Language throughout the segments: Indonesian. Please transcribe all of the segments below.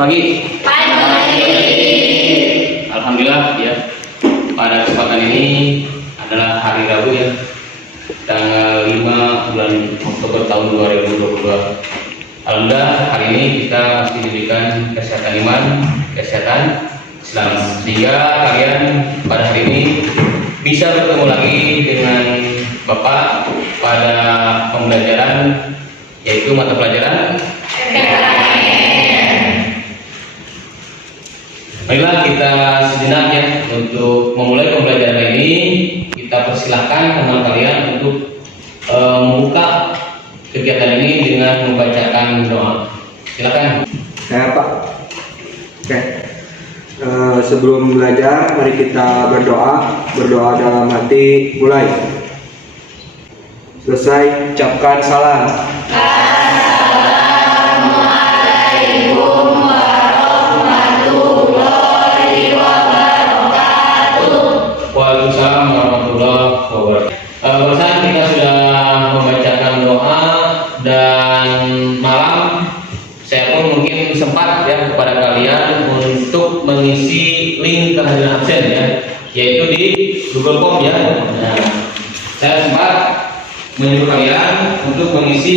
pagi. Pagi. Alhamdulillah ya. Pada kesempatan ini adalah hari Rabu ya. Tanggal 5 bulan Oktober tahun 2022. Alhamdulillah hari ini kita masih diberikan kesehatan iman, kesehatan Islam, sehingga kalian pada hari ini bisa bertemu lagi dengan Bapak pada pembelajaran, yaitu mata pelajaran. Baiklah, kita sejenak ya untuk memulai pembelajaran ini. Kita persilahkan teman kalian untuk membuka kegiatan ini dengan membacakan doa. Silakan. Saya Pak. Oke. Sebelum belajar, mari kita berdoa. Berdoa dalam hati. Mulai. Selesai, ucapkan salam. Assalamualaikum warahmatullahi wabarakatuh. Waalaikumsalam warahmatullahi wabarakatuh. Barusan kita sudah membacakan doa dan malam saya pun mungkin sempat ya kepada kalian untuk mengisi link kehadiran absen ya, yaitu di Google Form ya. Nah, saya sempat menyuruh kalian untuk mengisi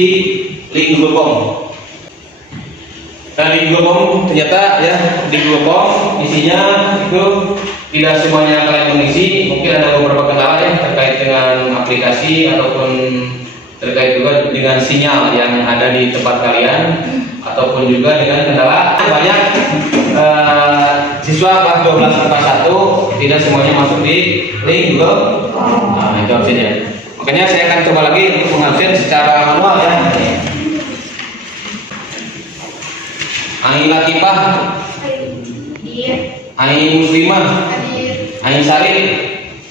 link Google Form. Nah, di Google Form ternyata ya, di Google Form isinya itu tidak semuanya kalian mengisi. Mungkin ada beberapa kendala ya terkait dengan aplikasi ataupun terkait juga dengan sinyal yang ada di tempat kalian, ataupun juga dengan kendala banyak siswa kelas 12 kelas 1 tidak semuanya masuk di link Google. Nah, itu absennya. Makanya saya akan coba lagi untuk mengabsen secara manual ya. Ain Latifah, Hadir. Ain Muslimah, Hadir. Ain Salim,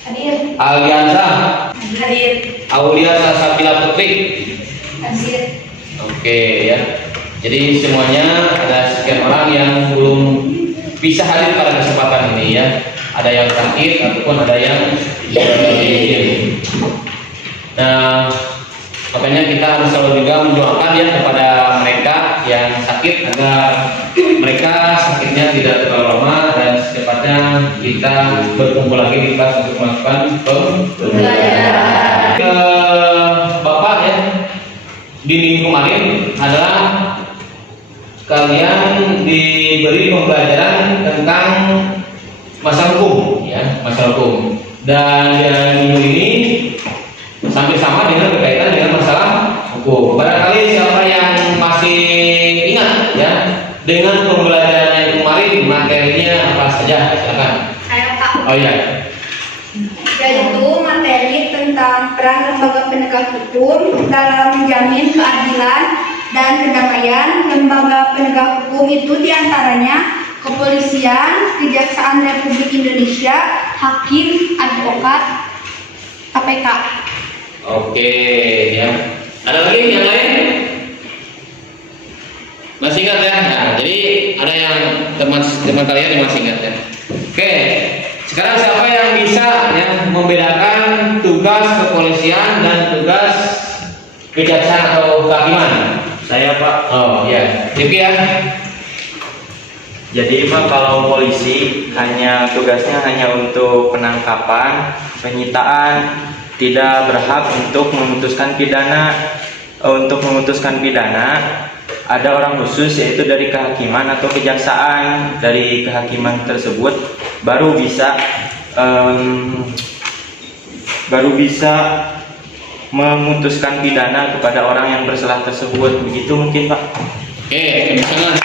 Hadir. Aldiansa, Hadir. Aulia Sasabila Putri. Hadir. Oke ya. Jadi semuanya ada sekian orang yang belum bisa hadir pada kesempatan ini ya. Ada yang sakit ataupun ada yang nah, makanya kita harus selalu juga mendoakan ya kepada mereka yang sakit agar mereka sakitnya tidak terlalu lama dan secepatnya kita berkumpul lagi di kelas untuk melakukan pembelajaran. Ke Bapak ya, di minggu kemarin adalah kalian diberi pembelajaran tentang masalah hukum ya, masalah hukum. Dan minggu ini sampai sama dengan berkaitan dengan masalah hukum. Barangkali siapa yang masih ingat ya dengan pembelajaran yang kemarin, materinya apa saja? Silakan. Saya Pak. Oh iya. Yaitu materi tentang peran lembaga penegak hukum dalam menjamin keadilan dan kedamaian. Lembaga penegak hukum itu diantaranya kepolisian, Kejaksaan Republik Indonesia, hakim, advokat, KPK. Oke ya. Ada lagi yang lain? Masih ingat ya? Nah, jadi ada yang teman kalian yang masih ingat ya. Oke. Sekarang siapa yang bisa ya membedakan tugas kepolisian dan tugas kejaksaan atau kehakiman? Saya Pak. Oh ya. Jadi ya. Jadi Pak, kalau polisi tugasnya hanya untuk penangkapan, penyitaan, tidak berhak untuk memutuskan pidana. Untuk memutuskan pidana ada orang khusus, yaitu dari kehakiman atau kejaksaan. Dari kehakiman tersebut baru bisa memutuskan pidana kepada orang yang bersalah tersebut. Begitu mungkin Pak. Oke, misalnya.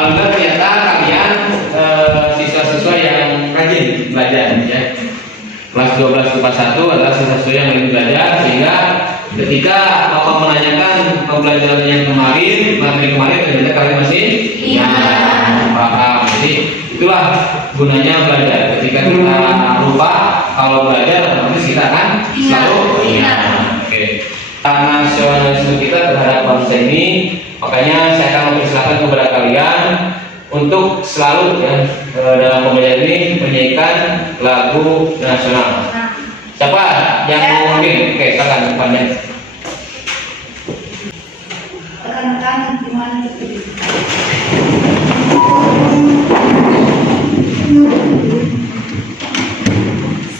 Ternyata kalian siswa-siswa yang rajin belajar ya. Kelas 12 kelas 1 adalah siswa-siswa yang rajin belajar, sehingga ketika Bapak menanyakan pembelajaran yang kemarin, materi kemarin, ternyata kalian masih paham. Jadi itulah gunanya belajar. Ketika kita lupa kalau belajar, otomatis kita akan selalu ingat. Oke. Karena nasionalisme kita terhadap bangsa ini, makanya saya akan mempersilakan kepada kalian untuk selalu ya, dalam pembelajaran ini menyanyikan lagu nasional. Siapa yang mau mungkin? Oke, silakan depannya.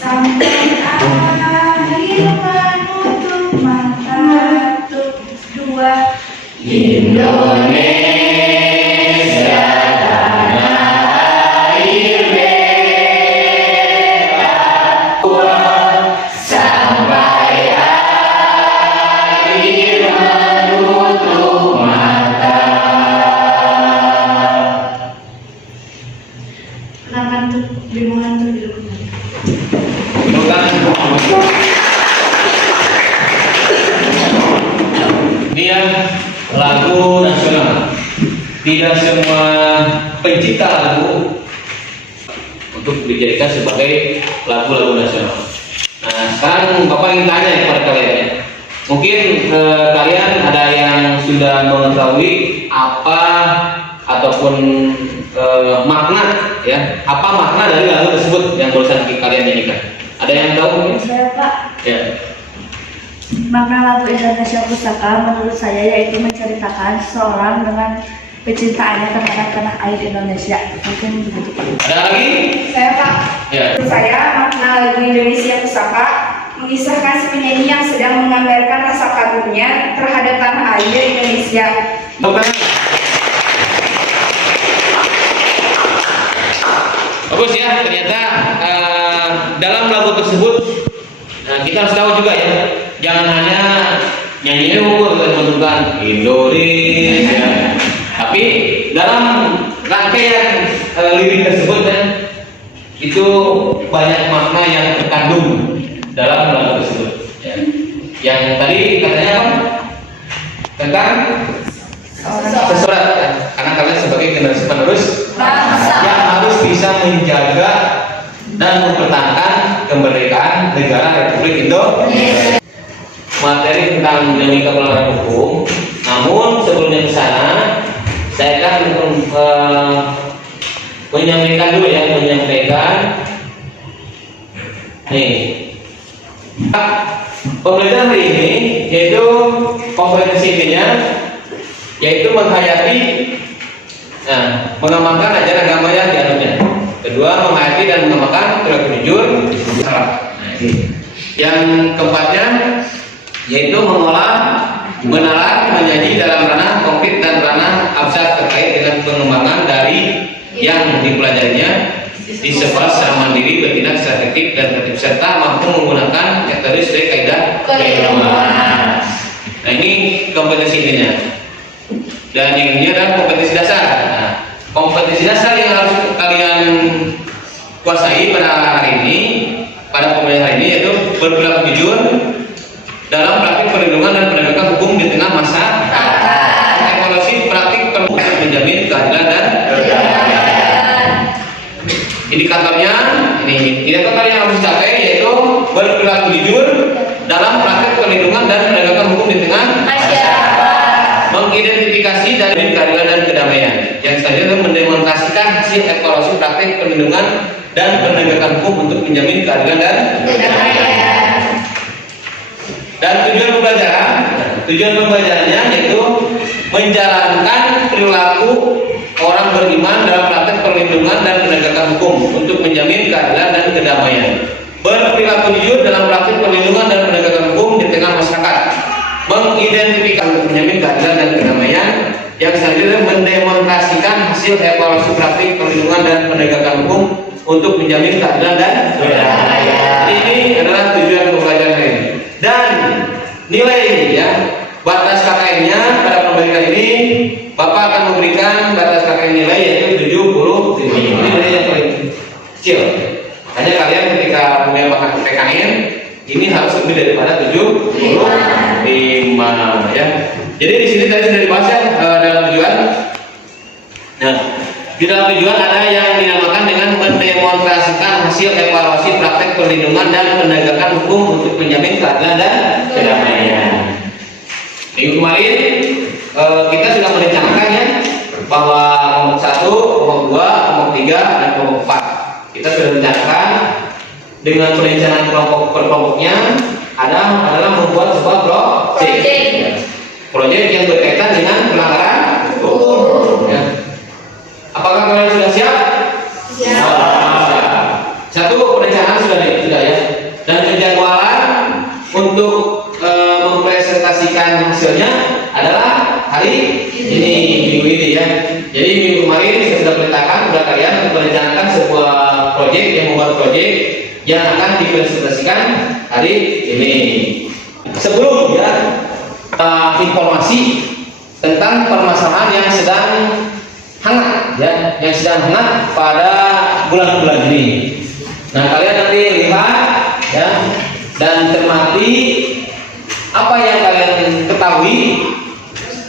Sampai akhir menutup mata tuh dua Indonesia tanah air beta sampai akhir menutup mata. Kenapa tuh bingungan tuh di rumah? Dia lagu nasional. Tidak semua pencipta lagu untuk dijadikan sebagai lagu-lagu nasional. Nah, sekarang Bapak ingin tanya kepada kalian ya. Mungkin kalian ada yang sudah mengetahui apa ataupun makna ya, apa makna dari lagu tersebut yang barusan kalian nyanyikan? Ada yang tahu mungkin? Saya Pak, Ya. makna lagu Indonesia Pusaka menurut saya yaitu menceritakan seorang dengan kecintaannya terhadap tanah air Indonesia. Mungkin begitu Pak. Ada lagi? Saya Pak, Ya. menurut saya makna lagu Indonesia Pusaka mengisahkan si penyanyi yang sedang menggambarkan rasa kagumnya terhadap tanah air Indonesia. Bukan. Bagus ya, ternyata dalam lagu tersebut kita harus tahu juga ya, jangan hanya nyanyi menentukan Indonesia, tapi dalam rangkaian lirik tersebut kan, itu banyak makna yang terkandung dalam lagu tersebut. Ya. Yang tadi katanya apa? Tentang seseorang, ya. Karena kalian sebagai generasi penerus yang harus bisa menjaga dan mempertahankan kemerdekaan negara Republik Indonesia. Materi tentang dinamika pelanggaran hukum. Namun sebelumnya ke sana, saya akan menyampaikan dulu ya, nih. Pembelajaran hari ini yaitu kompetensinya yaitu menghayati, mengamalkan ajaran agama yang dianutnya. Kedua, menghayati dan mengamalkan perilaku jujur. Yang keempatnya yaitu mengolah, menalar, menyaji dalam ranah konkret dan ranah abstrak terkait dengan pengembangan dari yang dipelajarinya, disebar secara mandiri, bertindak secara efektif dan tertib serta mampu menggunakan metode sesuai kaidah keilmuan. Nah, ini kompetensi intinya. Dan yang ini adalah kompetensi dasar. Nah, kompetensi dasar yang harus kalian kuasai pada hari ini, pada pembelajaran hari ini yaitu berperilaku jujur dalam praktik perlindungan dan penegakan hukum di tengah masyarakat. Evaluasi praktik perlindungan menjamin keadilan dan keadilan. Indikatornya ini, indikator yang harus dicapai yaitu berperilaku jujur dalam praktik perlindungan dan penegakan hukum di tengah masyarakat. Mengidentifikasi dan keadilan dan kedamaian. Yang selanjutnya mendemonstrasikan hasil evaluasi praktik perlindungan dan penegakan hukum untuk menjamin keadilan dan kedamaian. Dan tujuan pembelajarannya yaitu menjalankan perilaku orang beriman dalam praktek perlindungan dan penegakan hukum untuk menjamin keadilan dan kedamaian. Berperilaku jujur dalam praktek perlindungan dan penegakan hukum di tengah masyarakat. Mengidentifikasi untuk menjamin keadilan dan kedamaian. Yang selanjutnya mendemonstrasikan hasil evaluasi praktik perlindungan dan penegakan hukum untuk menjamin keadilan dan kedamaian. Ini adalah tujuan pembelajaran ini. Dan nilai ini ya, batas KKN-nya pada pemberian ini Bapak akan memberikan batas KKN nilai yaitu 70. Ini nilai yang paling kecil. Hanya kalian ketika memilih PKN ini harus lebih daripada 75 ya. Jadi di sini tadi sudah dibahas ya dalam tujuan. Nah, di dalam tujuan ada yang dinamakan dengan mendemonstrasikan hasil evaluasi praktek perlindungan dan penegakan hukum untuk menjamin keadilan dan kedamaian. Minggu kemarin kita sudah merencanakan ya bahwa kelompok 1, kelompok 2, kelompok 3, dan kelompok 4. Kita sudah rencanakan dengan perencanaan kelompok per kelompoknya adalah membuat sebuah proyek yang berkaitan dengan pelanggaran hukum. Ya. Apakah kalian sudah siap? Siap. proyek yang akan dipresentasikan hari ini. Sebelum informasi tentang permasalahan yang sedang hangat yang sedang hangat pada bulan-bulan ini. Nah, kalian nanti lihat dan cermati apa yang kalian ketahui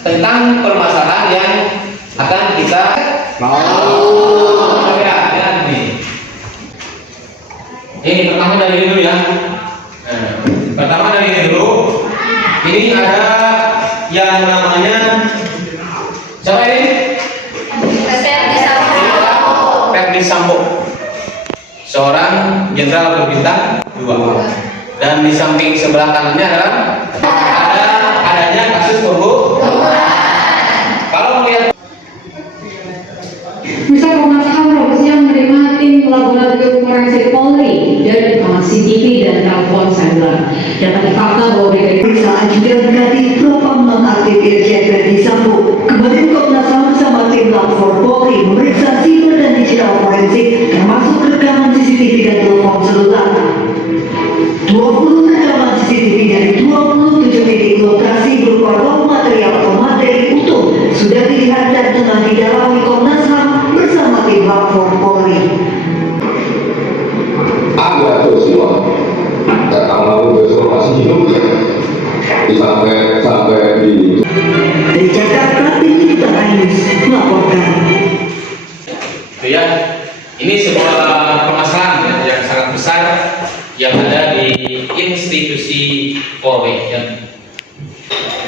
tentang permasalahan yang akan kita lihat nih. Ini pertama dari dulu ya. Nah, pertama dari dulu. Ini ada yang namanya siapa ini? Verdi Sambo, seorang jenderal berbintang 2. Dan di samping sebelah kanannya adalah adanya kasus pembunuhan. Kalau melihat Pusat Komnas HAM Robusnya menerima tim laboratorium forensik Polri dan CCTV dan telepon seluler. Dapati fakta bahwa Pemeriksaan juga berarti propam nonaktif Irjen Verdi Sambo. Kemarin Komnas HAM bersama tim Lapor Polri memeriksa siber dan digital forensik termasuk rekaman CCTV dan telepon seluler. 20 rekaman CCTV dari 27 titik lokasi berupa raw material atau materi utuh sudah dilihat dan tengah didalami Komnas HAM bersama tim Lapor Polri. Aku atur semua. Dan kalau besok masih hidup sampai di Dari Jakarta, tim Liputan Ainus melaporkan. ya, ini sebuah permasalahan yang sangat besar yang ada di institusi Polri.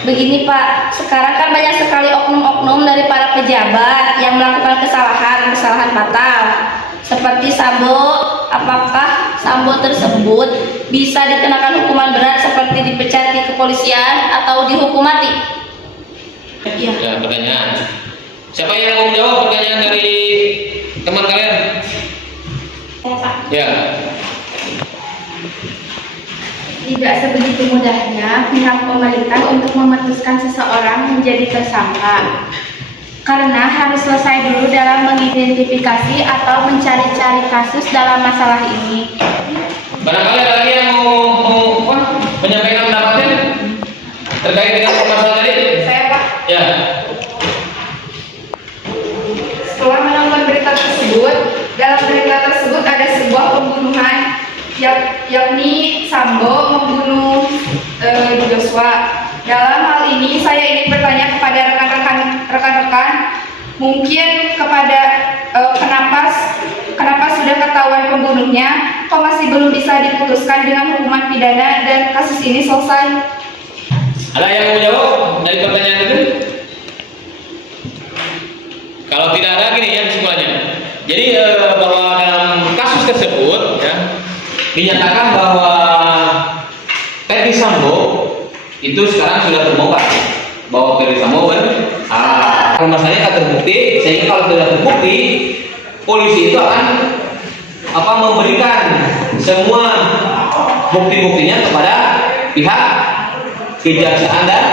Begini Pak, sekarang kan banyak sekali oknum-oknum dari para pejabat yang melakukan kesalahan fatal seperti Sambo. Apakah Sambo tersebut bisa dikenakan hukuman berat seperti dipecat di kepolisian atau dihukum mati? Iya. Ya, pertanyaan. Siapa yang mau menjawab pertanyaan dari teman kalian? Ya, Pak. Ya. Tidak sebegitu mudahnya pihak pemerintah untuk memutuskan seseorang menjadi tersangka. Karena harus selesai dulu dalam mengidentifikasi atau mencari-cari kasus dalam masalah ini. Barangkali ada lagi yang mau menyampaikan pendapatnya terkait dengan permasalahan tadi? Saya Pak, Ya. setelah menonton berita tersebut, dalam berita tersebut ada sebuah pembunuhan yakni Sambo membunuh Joshua. Dalam hal ini saya ingin bertanya kepada rekan-rekan, mungkin kepada kenapa sudah ketahuan pembunuhnya, kok masih belum bisa diputuskan dengan hukuman pidana dan kasus ini selesai? Ada yang mau jawab dari pertanyaan itu? Kalau tidak ada, gini ya semuanya. Jadi bahwa dalam kasus tersebut dinyatakan bahwa Verdi Sambo itu sekarang sudah terbongkar bahwa Verdi Sambo masalahnya tak terbukti, sehingga kalau sudah terbukti polisi itu akan memberikan semua bukti-buktinya kepada pihak kejaksaan dan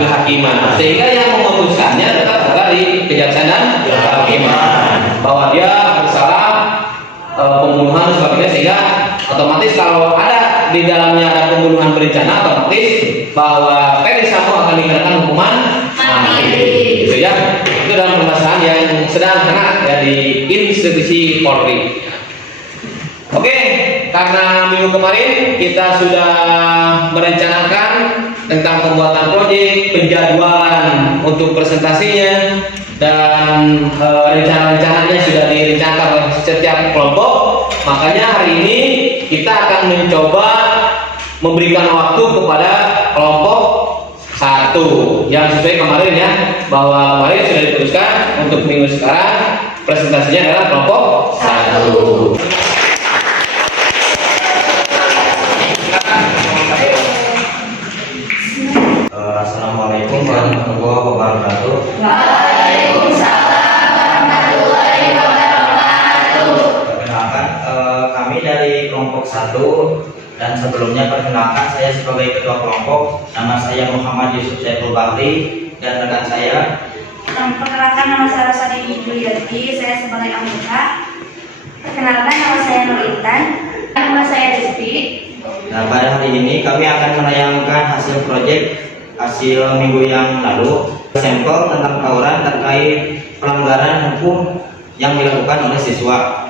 kehakiman, sehingga yang memutuskannya tetap adalah di kejaksaan dan kehakiman bahwa dia bersalah pembunuhan sebagainya, sehingga otomatis kalau ada di dalamnya ada pembunuhan berencana, otomatis bahwa Verdi Sambo akan dikenakan hukuman mati. Gitu ya. Itu dalam permasalahan yang sedang hangat di institusi Polri. Oke, karena minggu kemarin kita sudah merencanakan tentang pembuatan proyek, penjadwalan untuk presentasinya, dan rencana-rencananya sudah direncanakan oleh setiap kelompok. Makanya hari ini kita akan mencoba memberikan waktu kepada kelompok 1 yang sesuai kemarin ya, bahwa kemarin sudah diputuskan untuk minggu sekarang presentasinya adalah kelompok 1. Assalamualaikum warahmatullahi wabarakatuh. Waalaikumsalam warahmatullahi wabarakatuh. Perkenalkan, kami dari kelompok 1 dan sebelumnya perkenalkan saya sebagai ketua kelompok. Nama saya Muhammad Yusuf Saiful Bahri dan rekan saya. Perkenalkan, nama saya Rosadi Juliati, saya sebagai anggota. Perkenalkan, nama saya Nur Intan. Nama saya Rizky. Nah, pada hari ini kami akan menayangkan hasil proyek hasil minggu yang lalu, sampel tentang tawuran terkait pelanggaran hukum yang dilakukan oleh siswa.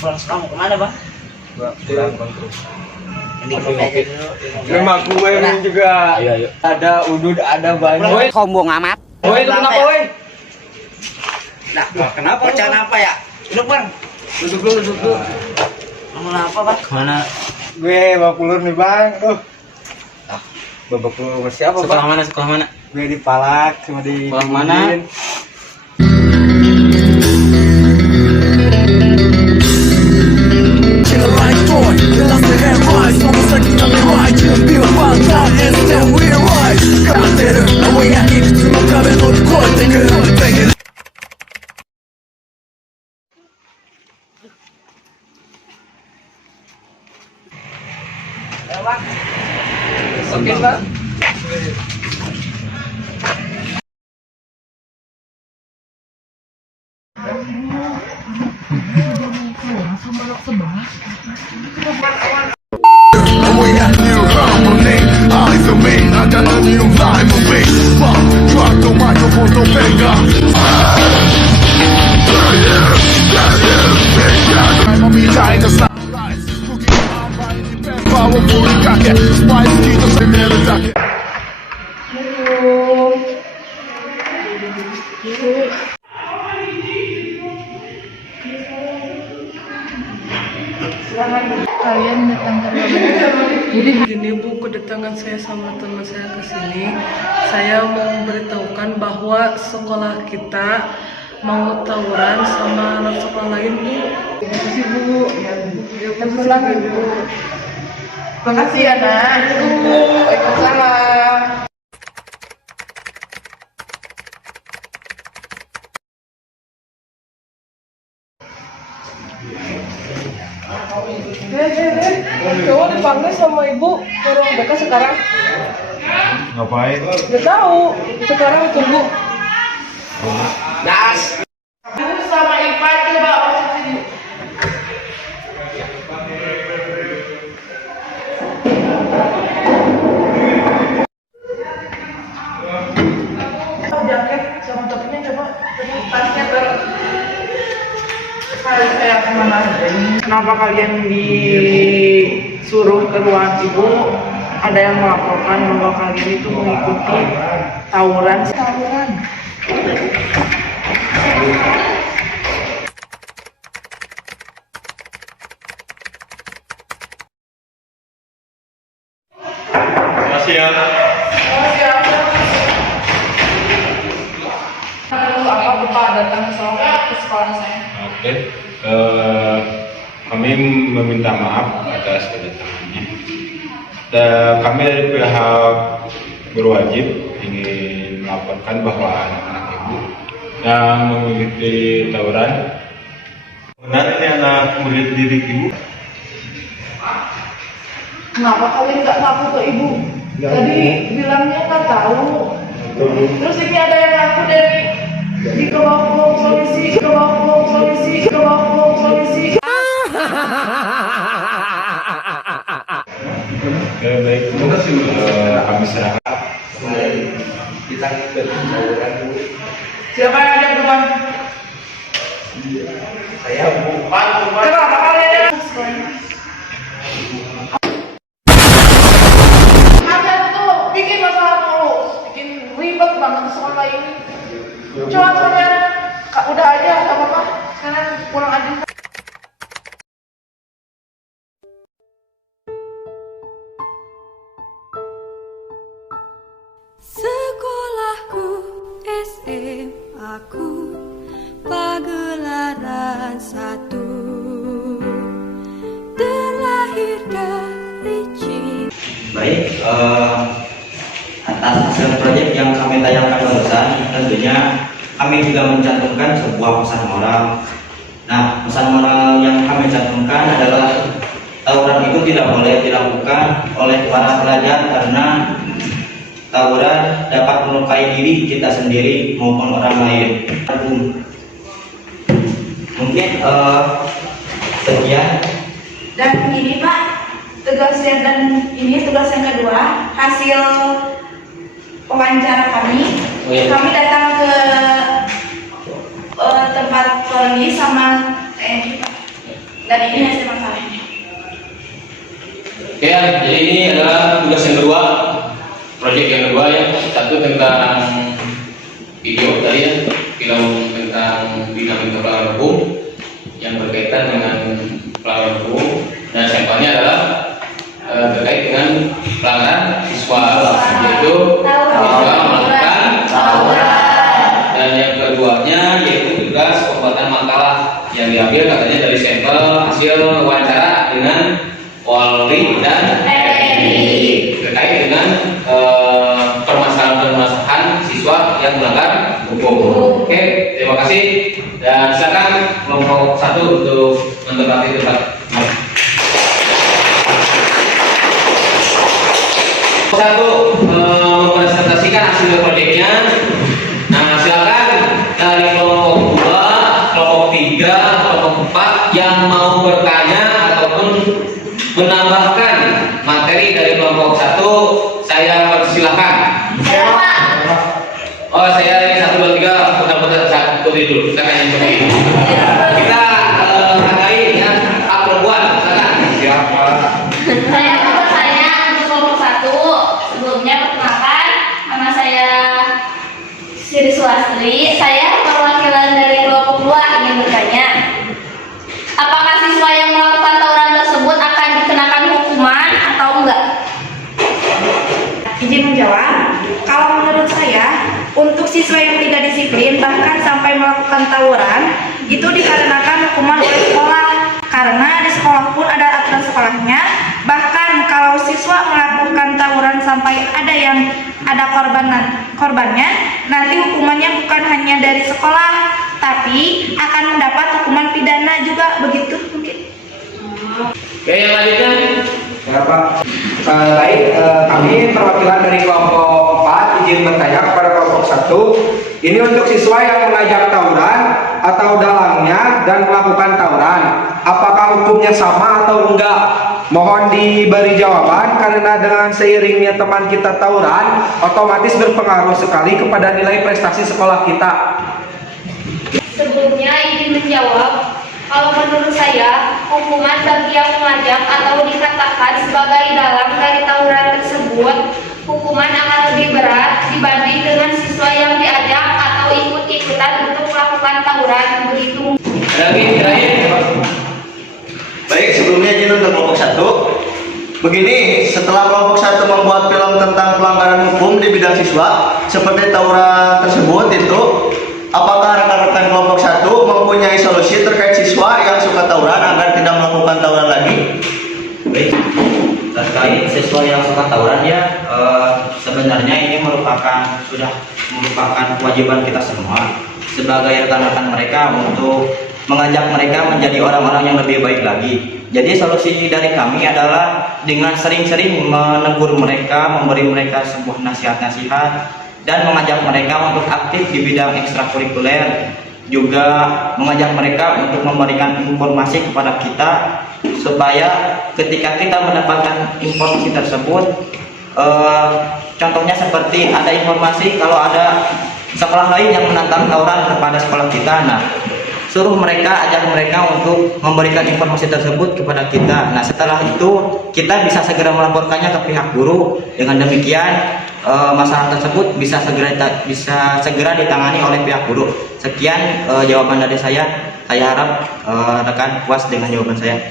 Pulang sekolah mau kemana bang? Rumah gue ini juga ada udud, ada banyak. Woi, sombong amat. Woi, lu kenapa woi? Nah, kenapa? Bacaan apa ya? Duduk bang. Duduk dulu. Ngomong apa bang? Kemana? Gue bawa pulur nih bang. Bawa pulur sama siapa bang? Sekolah mana? Gue di Palak sama di Sekolah mana? Oke bang. Kalian datang ke Jadi begini Bu, kedatangan saya sama teman saya ke sini, saya mau memberitahukan bahwa sekolah kita mau tawuran sama anak sekolah lain Bu. Terima kasih Bu. Ya, silakan Bu. Terima kasih ya nak. Bu, waalaikumsalam. Cowok dipanggil sama ibu ke ruang BK sekarang. Ngapain? Gak tahu. Sekarang tunggu. Das. Ibu sama Ipan coba masuk sini. Jaket sama topinya coba. Tasnya saya kemana aja ini? Kenapa kalian disuruh ke ruang ibu? Ada yang melaporkan bahwa kalian itu mengikuti tawuran. Makasih ya. Apa Bapak datang ke sekolah saya? Oke, kami meminta maaf atas kedatangannya. Kami dari pihak berwajib ingin melaporkan bahwa anak-anak ibu yang mengikuti tawuran. Benar ini anak murid didik ibu? Kenapa kalian nggak ngaku ke ibu? Tadi bilangnya nggak tahu. Terus ini ada yang ngaku dari di kelompok polisi. Baik, kami serahkan. Kita ikut tawuran dulu. Siapa yang ajak teman? Saya Bu. Kenapa kalian? Ada tuh bikin masalah mulu, bikin ribet banget sekolah ini. Coba kalian udah aja, nggak apa-apa. Sekarang pulang aja. Sekolahku SMA ku pagelaran 1 Baik, atas hasil proyek yang kami tayangkan barusan, tentunya kami juga mencantumkan sebuah pesan moral. Nah, pesan moral yang kami cantumkan adalah tawuran itu tidak boleh dilakukan oleh para pelajar karena tawuran dapat melukai diri kita sendiri maupun orang lain. Mungkin sekian. Dan ini Pak, tugas yang kedua, hasil wawancara kami. Kami datang ke tempat Polri sama TNI Pak. Dan ini hasil masalahnya. Oke, jadi ini adalah tugas yang kedua, proyek yang kedua ya. Satu tentang video tadi ya, film tentang dinamika pelanggaran hukum yang berkaitan dengan pelanggaran hukum, dan sampelnya adalah terkait dengan pelanggaran siswa, yaitu siswa melakukan tawuran, dan yang keduanya yaitu tugas pembuatan makalah yang diambil katanya dari sampel hasil wawancara dengan Polri dan TNI terkait dengan permasalahan siswa yang melanggar hukum. Oke, terima kasih, dan silakan kelompok 1 untuk menempati tempat. Satu mempresentasikan hasil proyeknya. Nah, silakan dari kelompok 2, kelompok 3, kelompok 4 yang mau bertanya ataupun menambahkan materi dari kelompok 1, saya persilakan. Oh, saya ini 1, 2, 3 benar-benar saya ikuti dulu. Kita kan yang begini. Kita hargai ya, perempuan. Silakan. Siapa? Saya mau bertanya untuk kelompok 1. Sebelumnya perkenalkan, nama saya Sri Sulastri. Saya perwakilan dari kelompok 2 ingin bertanya, apakah siswa yang melakukan tawuran tersebut akan dikenakan hukuman atau enggak? Izin menjawab. Kalau menurut saya, untuk siswa yang tidak disiplin bahkan sampai melakukan tawuran, itu dikarenakan hukuman oleh sekolah. Karena di sekolah pun ada aturan sekolahnya. Bahkan kalau siswa melakukan tawuran sampai ada korbannya, nanti hukumannya bukan hanya dari sekolah, tapi akan mendapat hukuman pidana juga, begitu mungkin. Oke, yang lanjutnya. Ya Pak, baik, kami perwakilan dari kelompok 4 izin bertanya kepada kelompok 1. Ini untuk siswa yang mengajak tawuran atau dalangnya dan melakukan tawuran, apakah hukumnya sama atau enggak? Mohon diberi jawaban, karena dengan seiringnya teman kita tawuran otomatis berpengaruh sekali kepada nilai prestasi sekolah kita. Sebelumnya izin menjawab. Kalau menurut saya, hukuman bagi yang mengajak atau dikatakan sebagai dalang dari tawuran tersebut, hukuman akan lebih berat dibanding dengan siswa yang diajak atau ikut-ikutan untuk melakukan tawuran. Begitu. Baik, sebelumnya izin untuk kelompok 1. Begini, setelah kelompok 1 membuat film tentang pelanggaran hukum di bidang siswa seperti tawuran tersebut itu, apakah rekan-rekan kelompok 1 mempunyai solusi terkait siswa yang suka tawuran agar tidak melakukan tawuran lagi? Baik, terkait siswa yang suka tawuran ya, sebenarnya ini sudah merupakan kewajiban kita semua sebagai rekan-rekan mereka untuk mengajak mereka menjadi orang-orang yang lebih baik lagi. Jadi solusi dari kami adalah dengan sering-sering menegur mereka, memberi mereka sebuah nasihat-nasihat, dan mengajak mereka untuk aktif di bidang ekstrakurikuler, juga mengajak mereka untuk memberikan informasi kepada kita supaya ketika kita mendapatkan informasi tersebut, contohnya seperti ada informasi kalau ada sekolah lain yang menantang tawuran kepada sekolah kita, nah suruh mereka, ajak mereka untuk memberikan informasi tersebut kepada kita. Nah setelah itu kita bisa segera melaporkannya ke pihak guru. Dengan demikian masalah tersebut bisa segera ditangani oleh pihak guru. Sekian jawaban dari saya. Saya harap rekan puas dengan jawaban saya.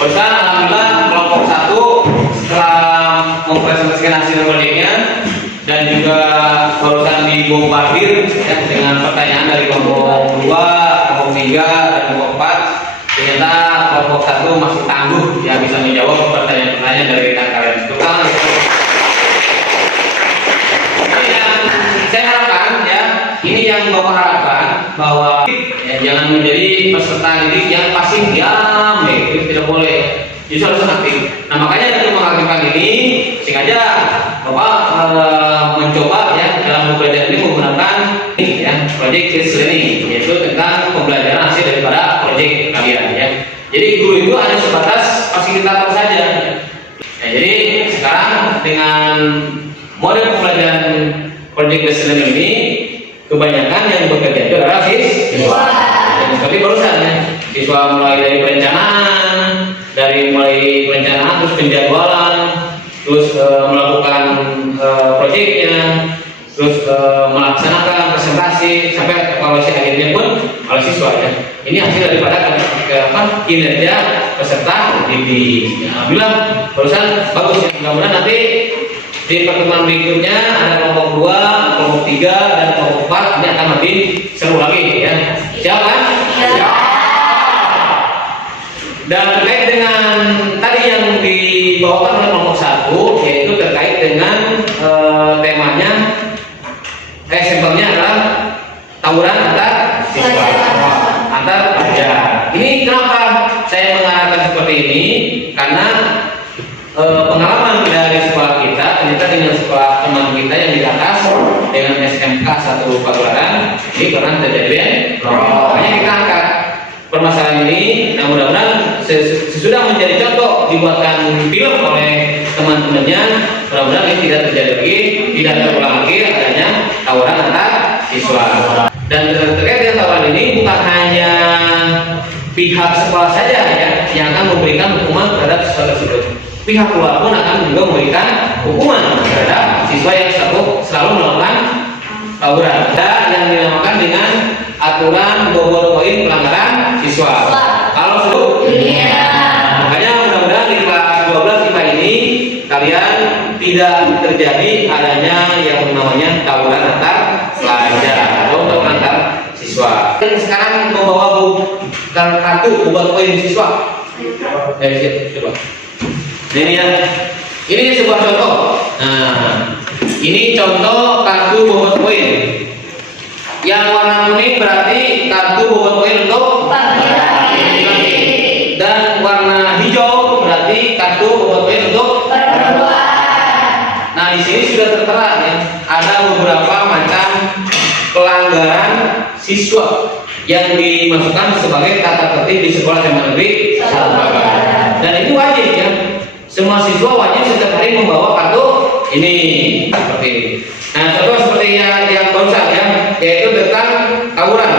Pesan alhamdulillah kelompok 1 setelah mempresentasikan hasil proyeknya dan juga barusan dibombardir ya, dengan pertanyaan dari kelompok 2, kelompok 3, dan kelompok 4. ternyata kelompok 1 masih tangguh ya bisa menjawab pertanyaan-pertanyaan dari rekan kalian. Terutama ini yang saya harapkan ya, ini yang Bapak harapkan bahwa ya, jangan menjadi peserta didik yang pasif diam, ya, itu tidak boleh. Justru harus aktif. Nah makanya untuk mengaktifkan ini, sengaja Bapak mencoba ya dalam pembelajaran ini menggunakan ini ya project based learning, yaitu tentang pembelajaran hasil daripada project kalian ya. Jadi guru itu hanya sebatas fasilitator saja. Nah, jadi sekarang dengan model pembelajaran project based learning ini kebanyakan yang bekerja itu adalah siswa. Dan seperti barusan ya, siswa mulai dari perencanaan, terus penjadwalan, terus melakukan proyeknya, terus melaksanakan presentasi sampai evaluasi akhirnya pun oleh siswa ya. Ini hasil daripada kinerja peserta didik. Alhamdulillah barusan bagus ya. Mudah-mudahan nanti di pertemuan berikutnya ada kelompok 2, kelompok 3, dan kelompok 4 ini akan lebih seru lagi ya. Siap kan? Ya. Dan terkait dengan tadi yang dibawakan oleh kelompok 1, yaitu terkait dengan temanya sampelnya adalah tawuran antar siswa, antar pelajar. Ini kenapa saya mengarahkan seperti ini? Karena pengalaman dari sekolah kita ternyata dengan sekolah teman kita yang di atas dengan SMK 1 Pagelaran ini pernah terjadi makanya kita angkat permasalahan ini. Nah mudah-mudahan sesudah menjadi contoh dibuatkan film oleh teman-temannya, mudah-mudahan ini tidak terjadi lagi, tidak terulang lagi adanya tawuran antar siswa. Dan terkait dengan tawuran ini bukan hanya pihak sekolah saja ya yang akan memberikan hukuman terhadap siswa tersebut. Pihak luar pun akan juga memberikan hukuman terhadap siswa yang selalu melakukan tawuran. Dan yang dinamakan dengan aturan bobot poin pelanggaran siswa. Kalau sebelum makanya mudah-mudahan di kelas 12 IPA ini kalian tidak terjadi adanya yang namanya tawuran antar pelajar atau tawuran antar siswa. Dan sekarang membawa kartu bobot poin siswa. Coba. Ini ya, ini sebuah contoh. Nah, ini contoh kartu bobot poin. Yang warna kuning berarti kartu bobot poin untuk laki-laki, dan warna hijau berarti kartu bobot poin untuk perempuan. Nah, di sini sudah tertera ya, ada beberapa macam pelanggaran siswa yang dimasukkan sebagai tata tertib di sekolah SMA negeri 1 Pagelaran. Dan itu wajib ya. Semua siswa wajib setiap hari membawa kartu ini seperti ini. Nah, contoh seperti yang barusan ya, yaitu tentang tawuran.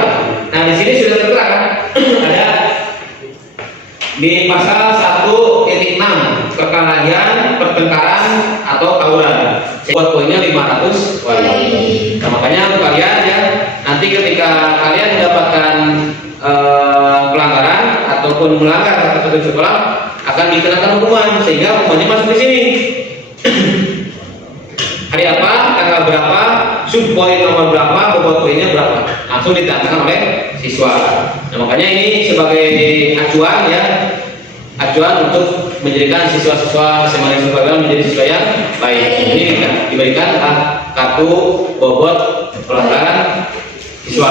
Nah, di sini sudah tertera kan? Ada di pasal 1.6 perkelahian, pertengkaran atau tawuran. Buat poinnya 500 wajib. Nah, makanya kalian ya, nanti ketika kalian mendapatkan pelanggaran ataupun melanggar tata tertib sekolah akan dikenakan hukuman, sehingga hukumannya masuk di sini. Hari apa, tanggal berapa, subpoin nomor berapa, bobot poinnya berapa, langsung ditantangkan oleh siswa. Nah, makanya ini sebagai acuan ya, acuan untuk menjadikan siswa-siswa SMA Negeri 1 Pagelaran menjadi siswa yang baik. Ini diberikan kartu bobot pelanggaran siswa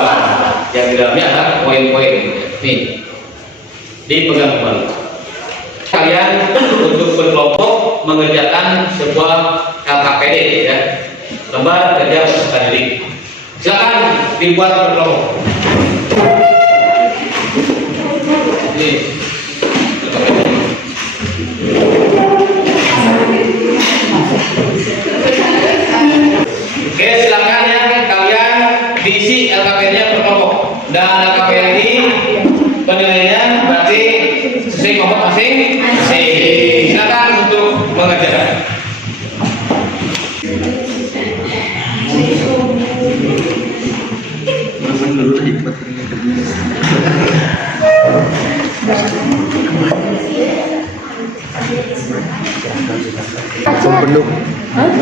yang di dalamnya ada poin-poin. Nih, dipegang kembali. Kalian untuk berkelompok mengerjakan sebuah LKPD ya, lembar kerja peserta didik. Silakan dibuat berkelompok. Ini oke, silakan ya kalian diisi LKPD-nya berkelompok. Dan LKPD ini penilaiannya berarti sesuai kelompok masing-masing. Silakan untuk mengerjakan.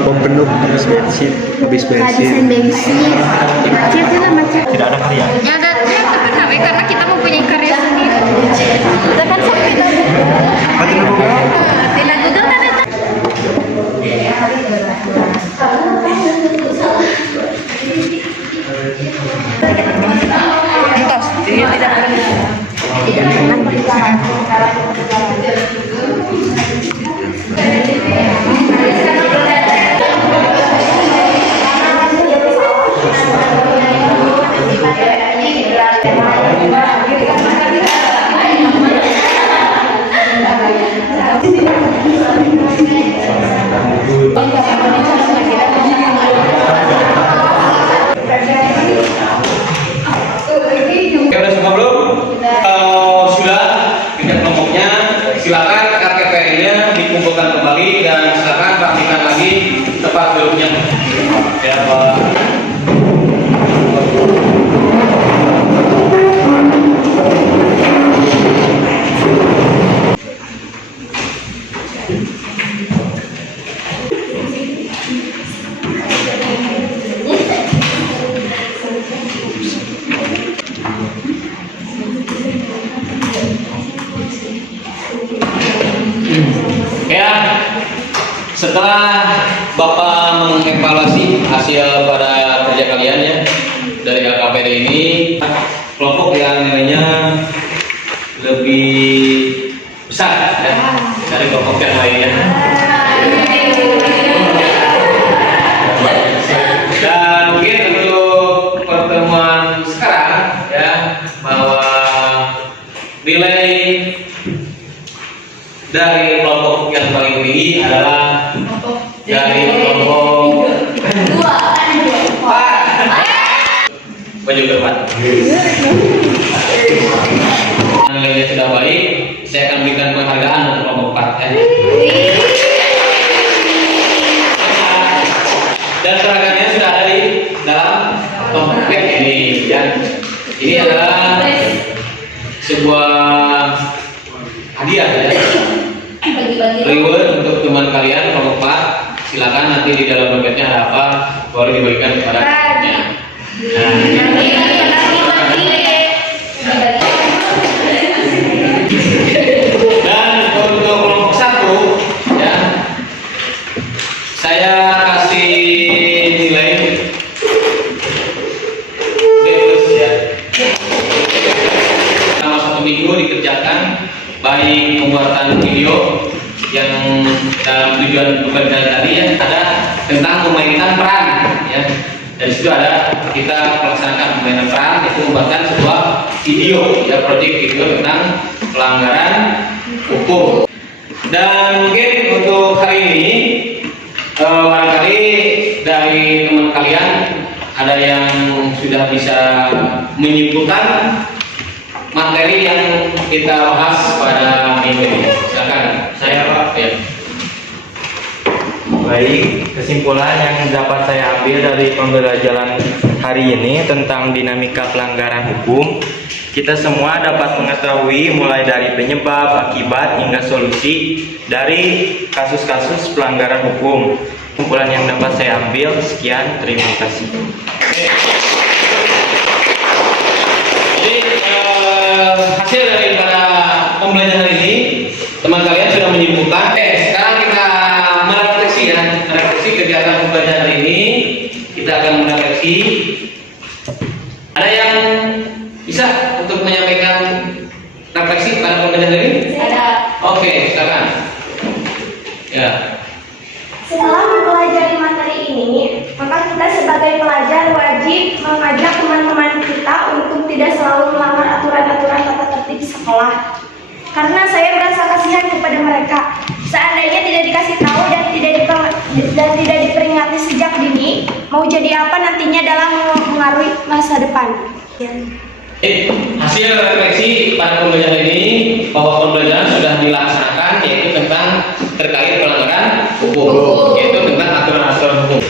Pempenuh habis bensin. Habisan bensin. Tidak ada karya. Ya ada karena kita mempunyai karya sendiri. tidak pernah bersalah. Oke, udah semua belum? Kalau sudah, tingkat kelompoknya, silakan KTP-nya dikumpulkan kembali dan silakan rapikan lagi tempat duduknya. Ya, Pak. Ya, setelah Bapak mengevaluasi hasil pada kerja kalian ya dari LKPD ini, kelompok yang nilainya lebih besar ya dari kelompok yang lainnya. Dan mungkin untuk pertemuan sekarang ya bahwa nilai dari kelompok yang paling tinggi adalah dari kelompok baju keempat. Nilainya sudah baik, saya akan berikan penghargaan untuk kelompok 4 ya. Dan seragamnya sudah ada di dalam kelompok ini ya. Ini adalah sebuah hadiah ya. Reward untuk teman kalian kelompok 4. Silakan nanti di dalam dompetnya ada apa baru dibagikan kepada temannya. Dan untuk kelompok 1 ya, saya kasih nilai D+ ya. Selama 1 minggu dikerjakan baik pembuatan video yang dalam tujuan pekerjaan tadi ya, ada tentang memainkan peran ya. Dari situ ada kita melaksanakan pemainan peran, itu membuatkan sebuah video ya, proyek video tentang pelanggaran hukum. Dan mungkin untuk hari ini barangkali dari teman kalian ada yang sudah bisa menyimpulkan materi yang kita bahas pada minggu ini. Silakan, saya Pak. Ya. Baik, kesimpulan yang dapat saya ambil dari pembelajaran hari ini tentang dinamika pelanggaran hukum, kita semua dapat mengetahui mulai dari penyebab, akibat, hingga solusi dari kasus-kasus pelanggaran hukum. Kesimpulan yang dapat saya ambil, sekian, terima kasih. Hasil daripada pembelajaran ini, teman kalian sudah menyimpulkan. Sekarang kita merefleksi ya, merefleksi kegiatan pembelajaran hari ini. Kita akan merefleksi. Ada yang bisa untuk menyampaikan refleksi pada pembelajaran hari ini? Ada. Oke, silakan. Ya. Setelah mempelajari materi ini, maka kita sebagai pelajar wajib mengajak teman-teman kita untuk tidak selalu melanggar aturan-aturan tata tertib sekolah. Karena saya merasa kasihan kepada mereka. Seandainya tidak dikasih tahu dan tidak diperingati sejak dini, mau jadi apa nantinya dalam mengaruhi masa depan. Hasil refleksi pada pembelajaran ini bahwa pembelajaran sudah dilaksanakan, yaitu tentang terkait pelanggaran hukum, yaitu tentang aturan-aturan hukum.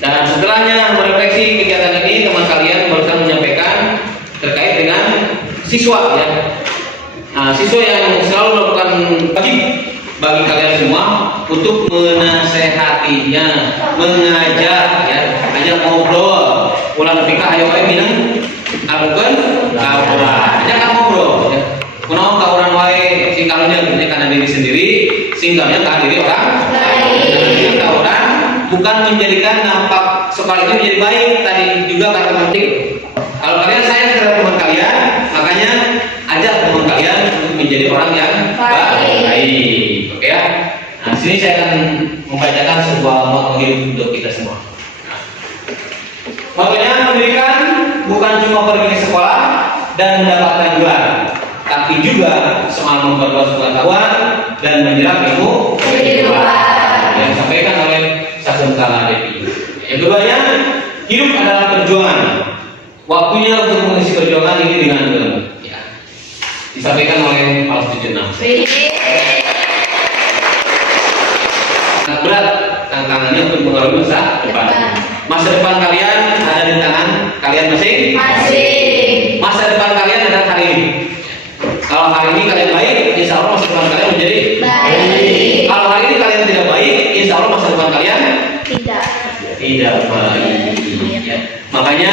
Dan setelahnya merefleksi kegiatan ini, teman kalian barusan menyampaikan terkait dengan siswa ya. Nah, siswa yang selalu melakukan wajib bagi kalian semua untuk menasehatinya, mengajak ya, ajak ngobrol, ulang pikir ayo bae minang abukeun kauran, ajak ngobrol ya. Kunaon kauran wae singkalnya karena diri sendiri, singkalnya karena diri orang lain. Kauran bukan menjadikan nampak sekolah ini menjadi baik, tadi juga karena penting. Kalau kalian sayang terhadap teman kalian, makanya ajak teman kalian menjadi orang yang baik. Oke ya. Nah, sini saya akan membacakan sebuah moto hidup untuk kita semua. Motonya pendidikan bukan cuma pergi ke sekolah dan mendapatkan gelar, tapi juga soal memperluas pengetahuan dan menjerat ilmu kehidupan yang disampaikan oleh Sakuntala Devi. Yang keduanya, hidup adalah perjuangan. Waktunya untuk mengisi perjuangan ini dengan ilmu. Ya. Disampaikan oleh Paulus 76. Sangat berat tantangannya untuk mengalami masa depan. Masa depan kalian ada di tangan kalian masing-masing. Masa depan kalian adalah hari ini. Kalau hari ini kalian baik, insya Allah masa depan kalian menjadi baik. Kalau hari ini kalian tidak baik, insya Allah masa depan kalian tidak baik. Ya. Makanya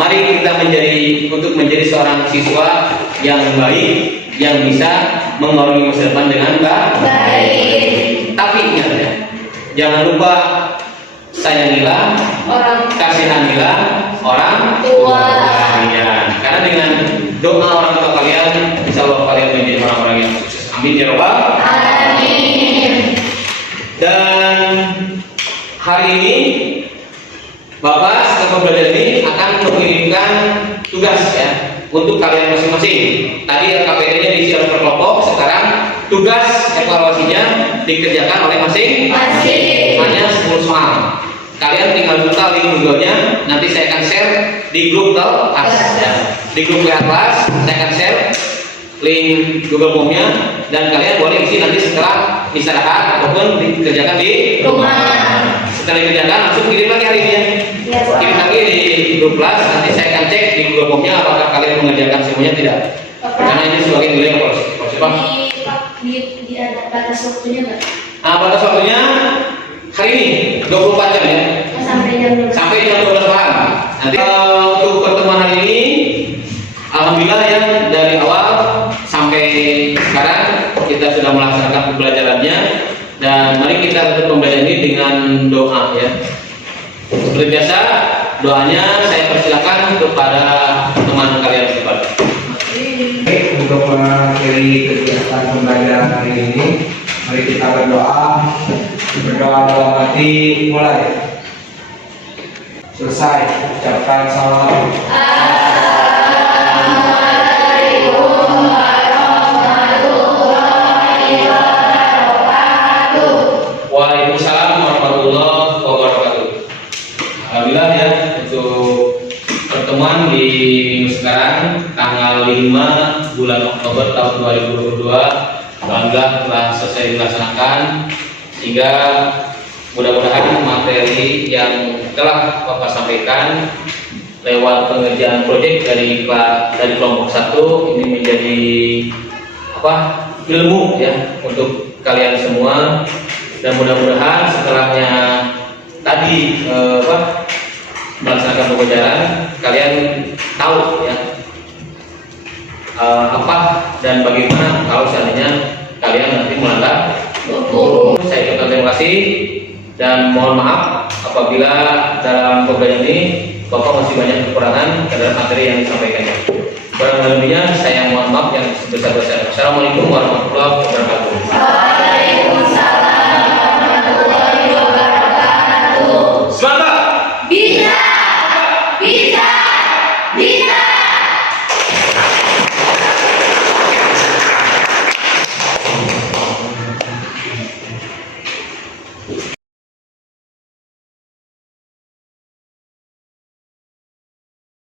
mari kita menjadi seorang siswa yang baik, yang bisa mengarungi masa depan dengan baik. Tapi ingat ya, jangan lupa sayangilah orang, kasihanilah orang tua kalian. Karena dengan doa orang tua kalian, insya Allah kalian menjadi orang-orang yang sukses. Amin ya Rabbal alamin. Dan hari ini Bapak setelah pembelajaran ini akan mengirimkan tugas ya untuk kalian masing-masing. Tadi KPD-nya diisi oleh per kelompok, sekarang tugas evaluasinya dikerjakan oleh masing-masing. Hanya 10 soal. Kalian tinggal buka link Google-nya, nanti saya akan share di grup kelas ya. Di grup kelas saya akan share link Google Form-nya dan kalian boleh isi nanti setelah istirahat ataupun dikerjakan di rumah. Setelah dikerjakan langsung kirim lagi hari ini ya. Kirim lagi di grup kelas, nanti saya akan cek di Google Form-nya apakah kalian mengerjakan semuanya tidak. Karena ini sebagai nilai Di ada batas waktunya nggak? Batas waktunya hari ini 24 jam ya. Sampai jam 12 malam. Nanti untuk pertemuan hari ini, alhamdulillah ya dari awal sampai sekarang kita sudah melaksanakan pembelajarannya dan mari kita tutup pembelajaran ini dengan doa ya. Seperti biasa doanya saya persilakan kepada teman kalian semua. Untuk mengakhiri kegiatan pembelajaran hari ini, mari kita berdoa dalam hati. Mulai. Selesai. Ucapkan salam. Assalamualaikum warahmatullahi wabarakatuh. Waalaikumsalam warahmatullahi wabarakatuh. Alhamdulillah ya untuk pertemuan di minggu sekarang tanggal 5 bulan Oktober tahun 2022 alhamdulillah telah selesai dilaksanakan, sehingga mudah-mudahan materi yang telah Bapak sampaikan lewat pengerjaan proyek dari kelompok 1 ini menjadi ilmu ya untuk kalian semua, dan mudah-mudahan setelahnya tadi melaksanakan pembelajaran kalian tahu ya apa dan bagaimana kalau seandainya kalian nanti melanggar hukum. Saya ucapkan terima kasih dan mohon maaf apabila dalam pembelajaran ini Bapak masih banyak kekurangan terhadap materi yang disampaikannya. Kurang lebihnya saya mohon maaf yang sebesar-besarnya. Assalamualaikum warahmatullahi wabarakatuh.